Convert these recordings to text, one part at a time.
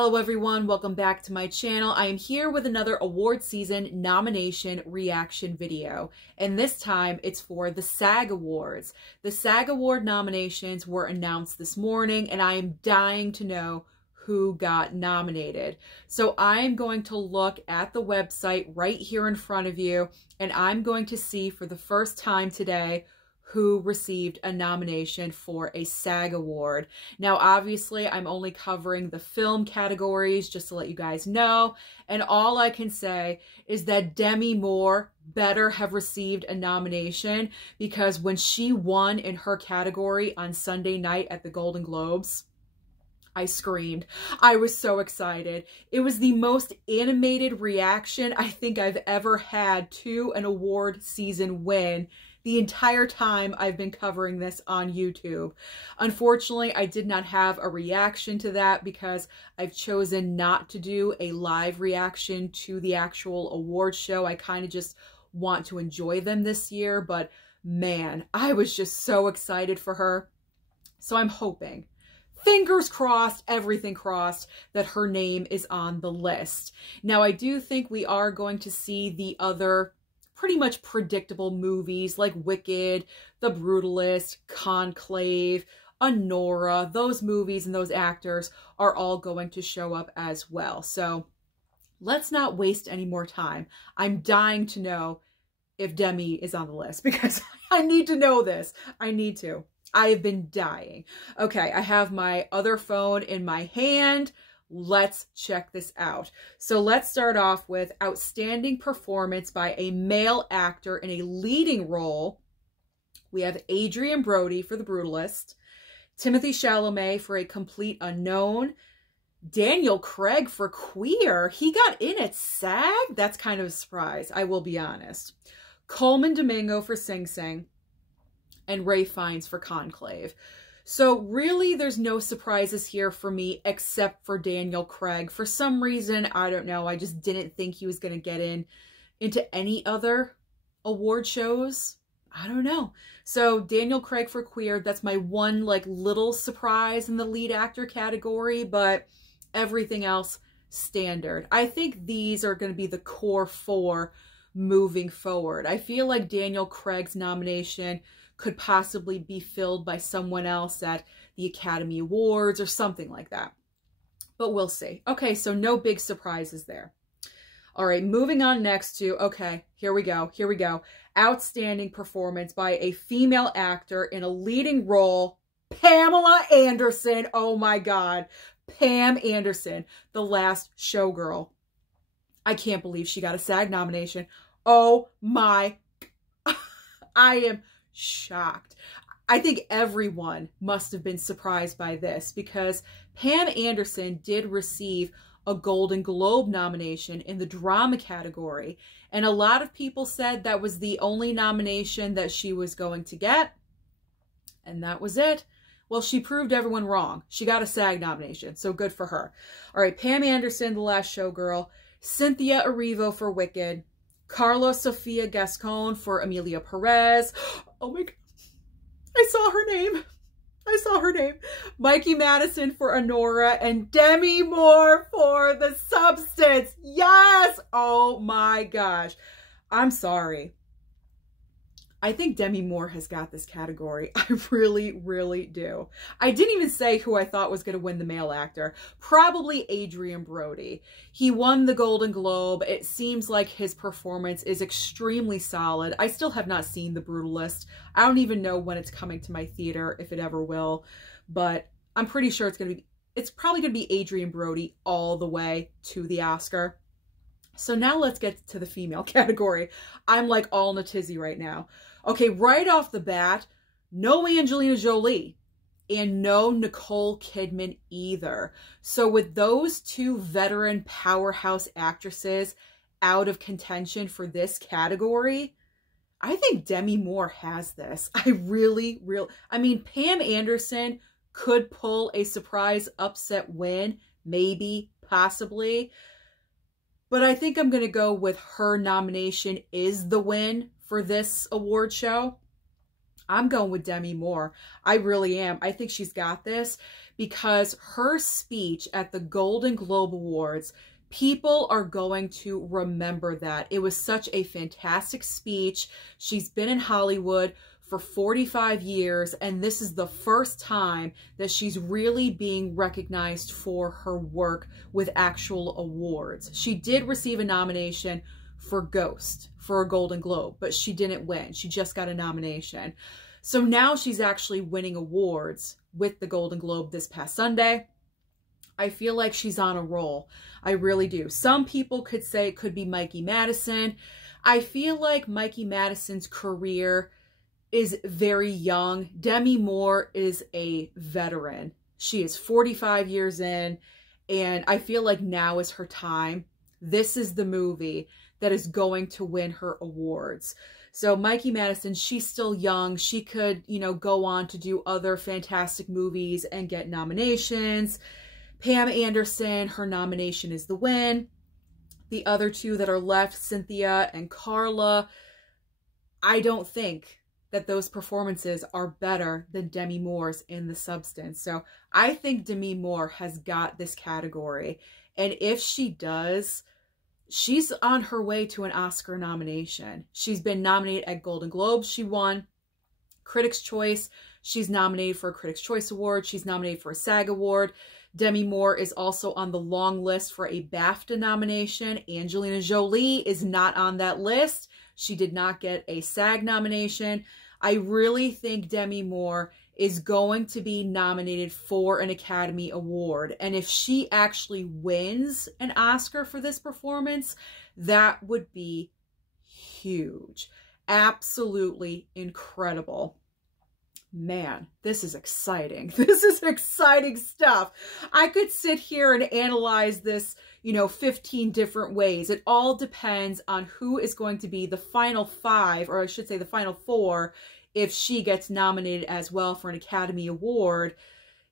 Hello everyone, welcome back to my channel. I am here with another award season nomination reaction video, and this time it's for the SAG Awards. The SAG Award nominations were announced this morning, and I am dying to know who got nominated. So I am going to look at the website right here in front of you, and I'm going to see for the first time today who received a nomination for a SAG Award. Now, obviously, I'm only covering the film categories, just to let you guys know, and all I can say is that Demi Moore better have received a nomination, because when she won in her category on Sunday night at the Golden Globes, I screamed. I was so excited. It was the most animated reaction I think I've ever had to an award season win the entire time I've been covering this on YouTube. Unfortunately, I did not have a reaction to that because I've chosen not to do a live reaction to the actual award show. I kind of just want to enjoy them this year, but man, I was just so excited for her. So I'm hoping, fingers crossed, everything crossed, that her name is on the list. Now, I do think we are going to see the other pretty much predictable movies like Wicked, The Brutalist, Conclave, Anora. Those movies and those actors are all going to show up as well. So let's not waste any more time. I'm dying to know if Demi is on the list because I need to know this. I need to. I have been dying. Okay, I have my other phone in my hand. Let's check this out. So let's start off with Outstanding Performance by a Male Actor in a Leading Role. We have Adrien Brody for The Brutalist, Timothée Chalamet for A Complete Unknown, Daniel Craig for Queer. He got in at SAG? That's kind of a surprise, I will be honest. Coleman Domingo for Sing Sing, and Ray Fiennes for Conclave. So really, there's no surprises here for me except for Daniel Craig. For some reason, I don't know, I just didn't think he was going to get into any other award shows. I don't know. So Daniel Craig for Queer, that's my one like little surprise in the lead actor category, but everything else standard. I think these are going to be the core four moving forward. I feel like Daniel Craig's nomination could possibly be filled by someone else at the Academy Awards or something like that. But we'll see. Okay, so no big surprises there. All right, moving on next to, okay, here we go. Outstanding Performance by a Female Actor in a Leading Role, Pamela Anderson. Oh my God, Pam Anderson, The Last Showgirl. I can't believe she got a SAG nomination. Oh my, I am shocked. I think everyone must have been surprised by this because Pam Anderson did receive a Golden Globe nomination in the drama category, and a lot of people said that was the only nomination that she was going to get, and that was it. Well, she proved everyone wrong. She got a SAG nomination, so good for her. All right, Pam Anderson, The Last Showgirl, Cynthia Erivo for Wicked, Carlos Sofia Gascon for Emilia Perez. Oh my God, I saw her name. Mikey Madison for Anora, and Demi Moore for The Substance. Yes! Oh my gosh. I'm sorry. I think Demi Moore has got this category. I really, really do. I didn't even say who I thought was going to win the male actor. Probably Adrien Brody. He won the Golden Globe. It seems like his performance is extremely solid. I still have not seen The Brutalist. I don't even know when it's coming to my theater, if it ever will. But I'm pretty sure it's probably going to be Adrien Brody all the way to the Oscar. So now let's get to the female category. I'm like all in a tizzy right now. Okay, right off the bat, no Angelina Jolie and no Nicole Kidman either. So with those two veteran powerhouse actresses out of contention for this category, I think Demi Moore has this. I mean, Pam Anderson could pull a surprise upset win, maybe, possibly. But I think I'm going to go with her nomination is the win for this award show. I'm going with Demi Moore. I really am. I think she's got this because her speech at the Golden Globe Awards, people are going to remember that. It was such a fantastic speech. She's been in Hollywood for 45 years, and this is the first time that she's really being recognized for her work with actual awards. She did receive a nomination for Ghost for a Golden Globe, but she didn't win. She just got a nomination. So now she's actually winning awards with the Golden Globe this past Sunday. I feel like she's on a roll. I really do. Some people could say it could be Mikey Madison. I feel like Mikey Madison's career is very young. Demi Moore is a veteran. She is 45 years in, and I feel like now is her time. This is the movie that is going to win her awards. So Mikey Madison, she's still young. She could, you know, go on to do other fantastic movies and get nominations. Pam Anderson, her nomination is the win. The other two that are left, Cynthia and Carla, I don't think that those performances are better than Demi Moore's in The Substance. So I think Demi Moore has got this category. And if she does, she's on her way to an Oscar nomination. She's been nominated at Golden Globes. She won. Critics' Choice, she's nominated for a Critics' Choice Award. She's nominated for a SAG Award. Demi Moore is also on the long list for a BAFTA nomination. Angelina Jolie is not on that list. She did not get a SAG nomination. I really think Demi Moore is going to be nominated for an Academy Award. And if she actually wins an Oscar for this performance, that would be huge. Absolutely incredible. Man, this is exciting. This is exciting stuff. I could sit here and analyze this, you know, 15 different ways. It all depends on who is going to be the final five, or I should say the final four, if she gets nominated as well for an Academy Award.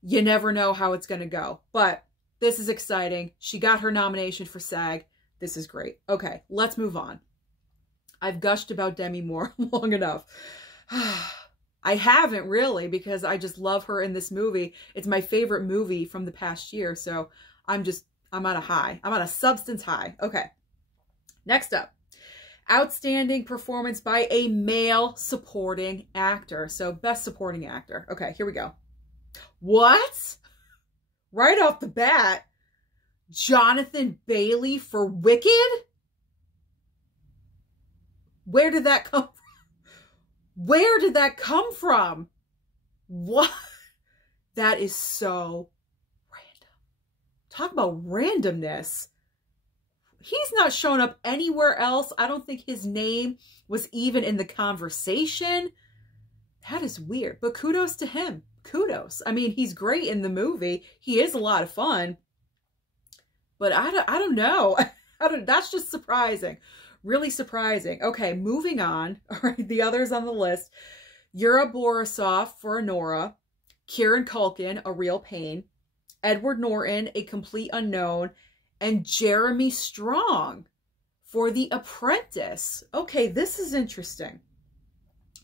You never know how it's going to go. But this is exciting. She got her nomination for SAG. This is great. Okay, let's move on. I've gushed about Demi Moore long enough. I haven't really, because I just love her in this movie. It's my favorite movie from the past year. So I'm on a high. I'm on a substance high. Okay. Next up, outstanding performance by a male supporting actor. So best supporting actor. Okay, here we go. What? Right off the bat, Jonathan Bailey for Wicked? Where did that come from? Where did that come from? What? That is so random. Talk about randomness. He's not shown up anywhere else. I don't think his name was even in the conversation. That is weird, but kudos to him. Kudos. I mean, he's great in the movie. He is a lot of fun, but I don't know. That's just surprising. Really surprising. Okay, moving on. All right, the others on the list. Yura Borisov for Nora. Kieran Culkin, A Real Pain. Edward Norton, A Complete Unknown. And Jeremy Strong for The Apprentice. Okay, this is interesting.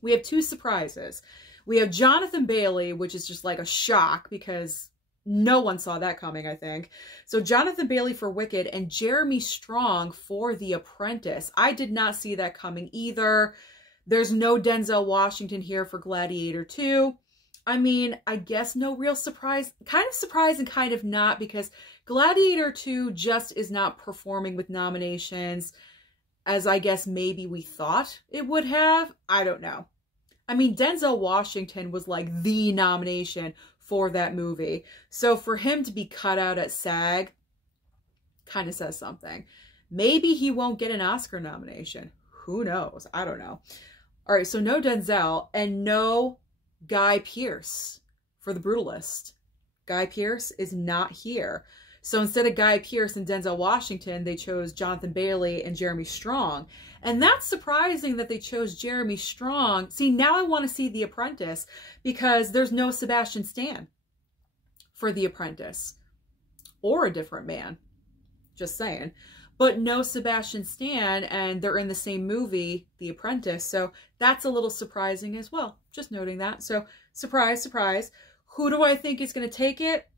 We have two surprises. We have Jonathan Bailey, which is just like a shock because no one saw that coming, I think. So Jonathan Bailey for Wicked and Jeremy Strong for The Apprentice. I did not see that coming either. There's no Denzel Washington here for Gladiator 2. I mean, I guess no real surprise. Kind of surprised and kind of not, because Gladiator 2 just is not performing with nominations as I guess maybe we thought it would have. I don't know. I mean, Denzel Washington was like the nomination for that movie. So for him to be cut out at SAG kind of says something. Maybe he won't get an Oscar nomination. Who knows? I don't know. All right, so no Denzel and no Guy Pearce for The Brutalist. Guy Pearce is not here. So instead of Guy Pearce and Denzel Washington, they chose Jonathan Bailey and Jeremy Strong. And that's surprising that they chose Jeremy Strong. See, now I want to see The Apprentice because there's no Sebastian Stan for The Apprentice. Or A Different Man. Just saying. but no Sebastian Stan, and they're in the same movie, The Apprentice. So that's a little surprising as well. Just noting that. So surprise, surprise. Who do I think is going to take it?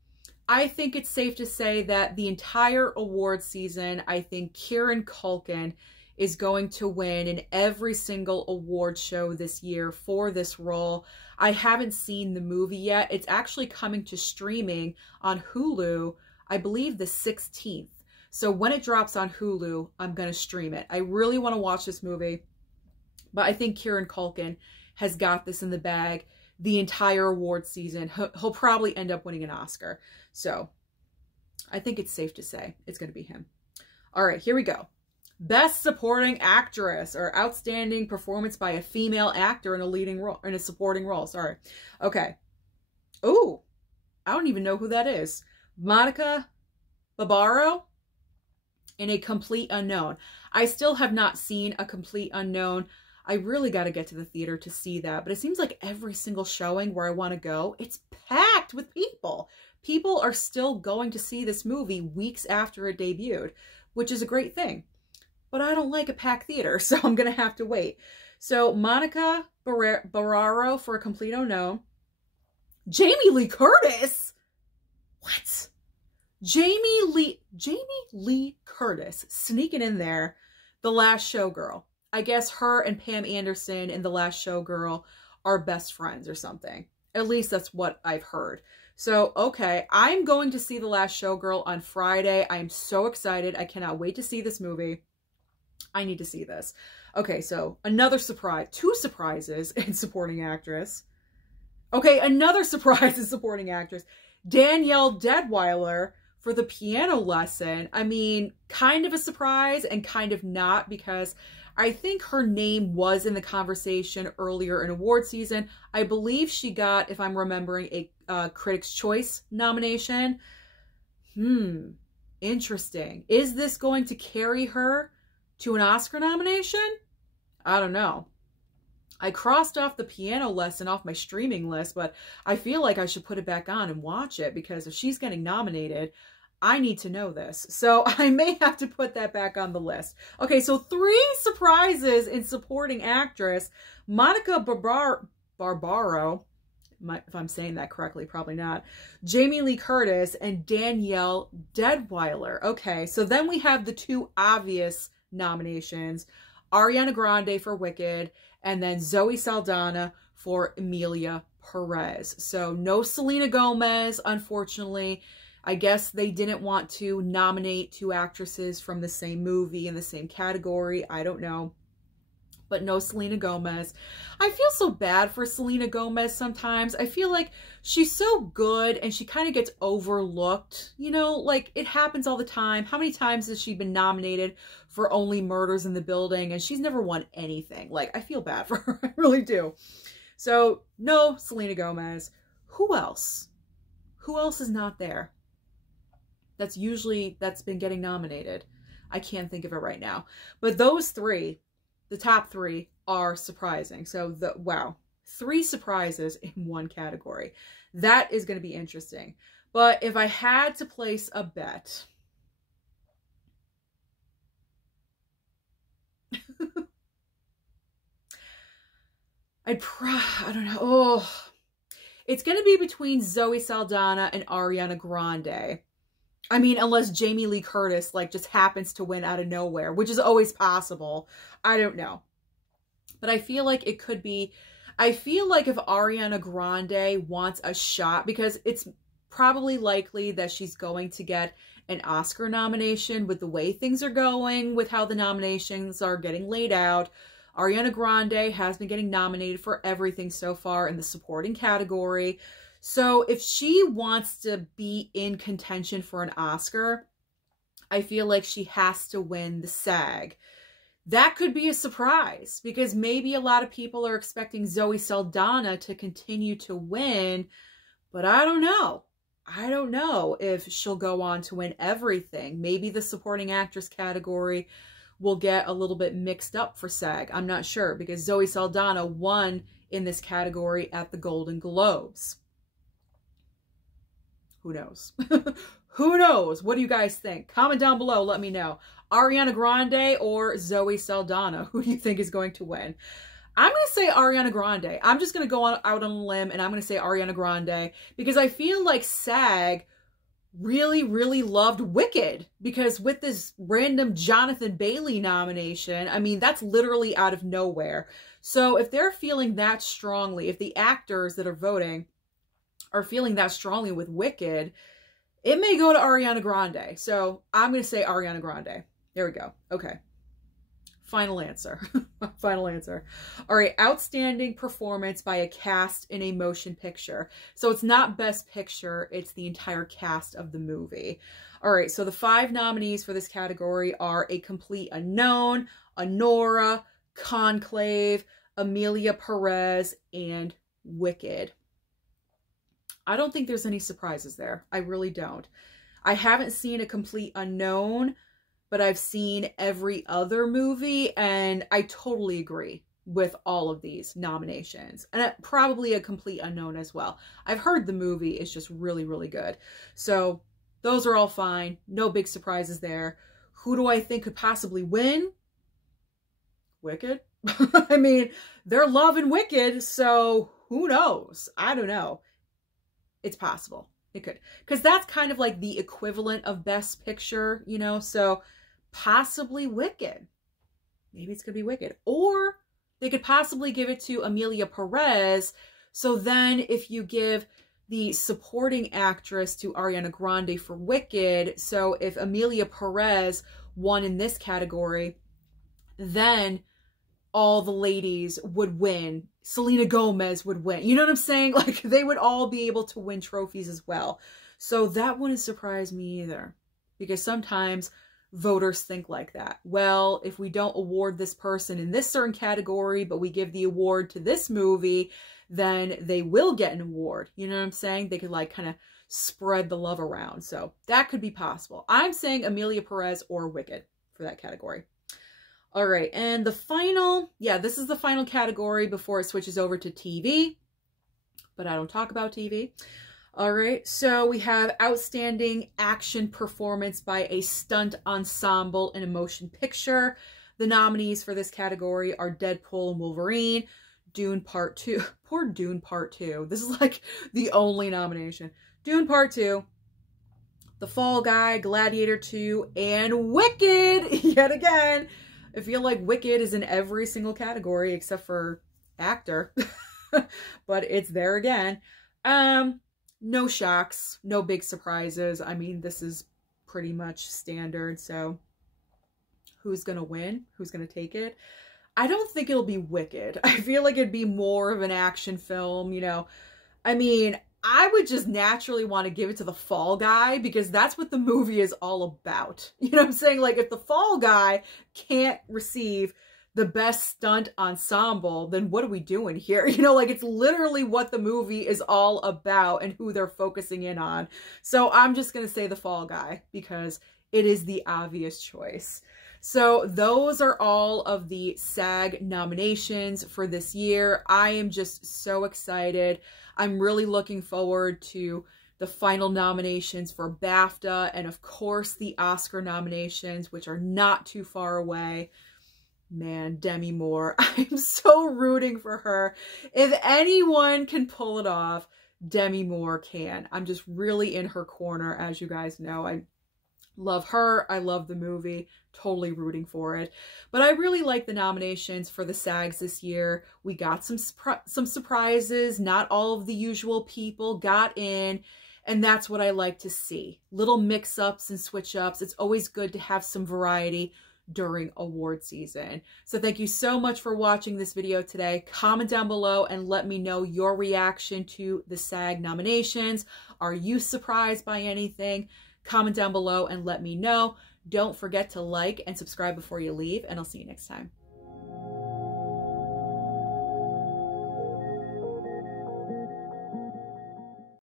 I think it's safe to say that the entire award season, I think Kieran Culkin is going to win in every single award show this year for this role. I haven't seen the movie yet. It's actually coming to streaming on Hulu, I believe the 16th. So when it drops on Hulu, I'm going to stream it. I really want to watch this movie, but I think Kieran Culkin has got this in the bag the entire award season. He'll probably end up winning an Oscar. So I think it's safe to say it's going to be him. All right, here we go. Best Supporting Actress, or Outstanding Performance by a Female Actor in a Leading Role, in a Supporting Role. Sorry. Okay. Ooh, I don't even know who that is. Monica Barbaro in A Complete Unknown. I still have not seen A Complete Unknown. I really got to get to the theater to see that, but it seems like every single showing where I want to go, it's packed with people. People are still going to see this movie weeks after it debuted, which is a great thing. But I don't like a packed theater, so I'm going to have to wait. So Monica Barbaro for A Complete Unknown. Jamie Lee Curtis? What? Jamie Lee Curtis sneaking in there. The Last Showgirl. I guess her and Pam Anderson in The Last Showgirl are best friends or something. At least that's what I've heard. So, okay, I'm going to see The Last Showgirl on Friday. I'm so excited. I cannot wait to see this movie. I need to see this. Okay, so another surprise. 2 surprises in Supporting Actress. Okay, another surprise in Supporting Actress. Danielle Deadwyler for The Piano Lesson. I mean, kind of a surprise and kind of not, because I think her name was in the conversation earlier in award season. I believe she got, if I'm remembering, a Critics' Choice nomination. Interesting. Is this going to carry her to an Oscar nomination? I don't know. I crossed off The Piano Lesson off my streaming list, but I feel like I should put it back on and watch it, because if she's getting nominated, I need to know this. So I may have to put that back on the list. Okay, so 3 surprises in Supporting Actress. Monica Barbaro, if I'm saying that correctly, probably not. Jamie Lee Curtis and Danielle Deadwyler. Okay, so then we have the 2 obvious nominations. Ariana Grande for Wicked, and then Zoe Saldana for Emilia Perez. So no Selena Gomez, unfortunately. I guess they didn't want to nominate 2 actresses from the same movie in the same category. I don't know. But no Selena Gomez. I feel so bad for Selena Gomez sometimes. I feel like she's so good and she kind of gets overlooked. You know, like it happens all the time. How many times has she been nominated for Only Murders in the Building and she's never won anything? Like, I feel bad for her. I really do. So, no Selena Gomez. Who else? Who else is not there? That's been getting nominated. I can't think of it right now. But those 3, the top 3, are surprising. So, wow, 3 surprises in one category. That is going to be interesting. But if I had to place a bet, I don't know. Oh, it's going to be between Zoe Saldana and Ariana Grande. I mean, unless Jamie Lee Curtis, like, just happens to win out of nowhere, which is always possible. I don't know. But I feel like it could be, I feel like if Ariana Grande wants a shot, because it's probably likely that she's going to get an Oscar nomination with the way things are going, with how the nominations are getting laid out. Ariana Grande has been getting nominated for everything so far in the supporting category. So if she wants to be in contention for an Oscar, I feel like she has to win the SAG. That could be a surprise, because maybe a lot of people are expecting Zoe Saldana to continue to win, but I don't know. I don't know if she'll go on to win everything. Maybe the supporting actress category will get a little bit mixed up for SAG. I'm not sure, because Zoe Saldana won in this category at the Golden Globes. Who knows? Who knows? What do you guys think? Comment down below. Let me know. Ariana Grande or Zoe Saldana? Who do you think is going to win? I'm going to say Ariana Grande. I'm just going to go out on a limb and I'm going to say Ariana Grande because I feel like SAG really, really loved Wicked, because with this random Jonathan Bailey nomination, I mean, that's literally out of nowhere. So if they're feeling that strongly, if the actors that are voting are feeling that strongly with Wicked, it may go to Ariana Grande. So I'm going to say Ariana Grande. There we go. Okay. Final answer. Final answer. All right. Outstanding performance by a cast in a motion picture. So it's not Best Picture. It's the entire cast of the movie. All right. So the 5 nominees for this category are A Complete Unknown, Anora, Conclave, Amelia Perez, and Wicked. I don't think there's any surprises there. I really don't. I haven't seen A Complete Unknown, but I've seen every other movie, and I totally agree with all of these nominations. And probably A Complete Unknown as well. I've heard the movie is just really, really good. So those are all fine. No big surprises there. Who do I think could possibly win? Wicked? I mean, they're loving Wicked, so who knows? I don't know. It's possible. It could. Because that's kind of like the equivalent of Best Picture, you know? So possibly Wicked. Maybe it's going to be Wicked. Or they could possibly give it to Amelia Perez. So then if you give the supporting actress to Ariana Grande for Wicked, so if Amelia Perez won in this category, then all the ladies would win. Selena Gomez would win. You know what I'm saying? Like, they would all be able to win trophies as well. So that wouldn't surprise me either. Because sometimes voters think like that. Well, if we don't award this person in this certain category, but we give the award to this movie, then they will get an award. You know what I'm saying? They could like kind of spread the love around. So that could be possible. I'm saying Amelia Perez or Wicked for that category. All right, and the final, yeah, this is the final category before it switches over to TV, but I don't talk about TV. All right, so we have Outstanding Action Performance by a Stunt Ensemble in a Motion Picture. The nominees for this category are Deadpool and Wolverine, Dune Part 2. Poor Dune Part 2. This is like the only nomination. Dune Part 2, The Fall Guy, Gladiator 2, and Wicked yet again. I feel like Wicked is in every single category except for actor, but it's there again. No shocks, no big surprises. I mean, this is pretty much standard. So who's going to win? Who's going to take it? I don't think it'll be Wicked. I feel like it'd be more of an action film, you know. I mean, I would just naturally want to give it to The Fall Guy because that's what the movie is all about. You know what I'm saying? Like, if The Fall Guy can't receive the Best Stunt Ensemble, then what are we doing here? You know, like, it's literally what the movie is all about and who they're focusing in on. So I'm just going to say The Fall Guy because it is the obvious choice. So those are all of the SAG nominations for this year. I am just so excited. I'm really looking forward to the final nominations for BAFTA and, of course, the Oscar nominations, which are not too far away. Man, Demi Moore, I'm so rooting for her. If anyone can pull it off, Demi Moore can. I'm just really in her corner, as you guys know. I love her. I love the movie. Totally rooting for it. But I really like the nominations for the SAGs this year. We got some surprises. Not all of the usual people got in. And that's what I like to see. Little mix-ups and switch-ups. It's always good to have some variety during award season. So thank you so much for watching this video today. Comment down below and let me know your reaction to the SAG nominations. Are you surprised by anything? Comment down below and let me know. Don't forget to like and subscribe before you leave, and I'll see you next time.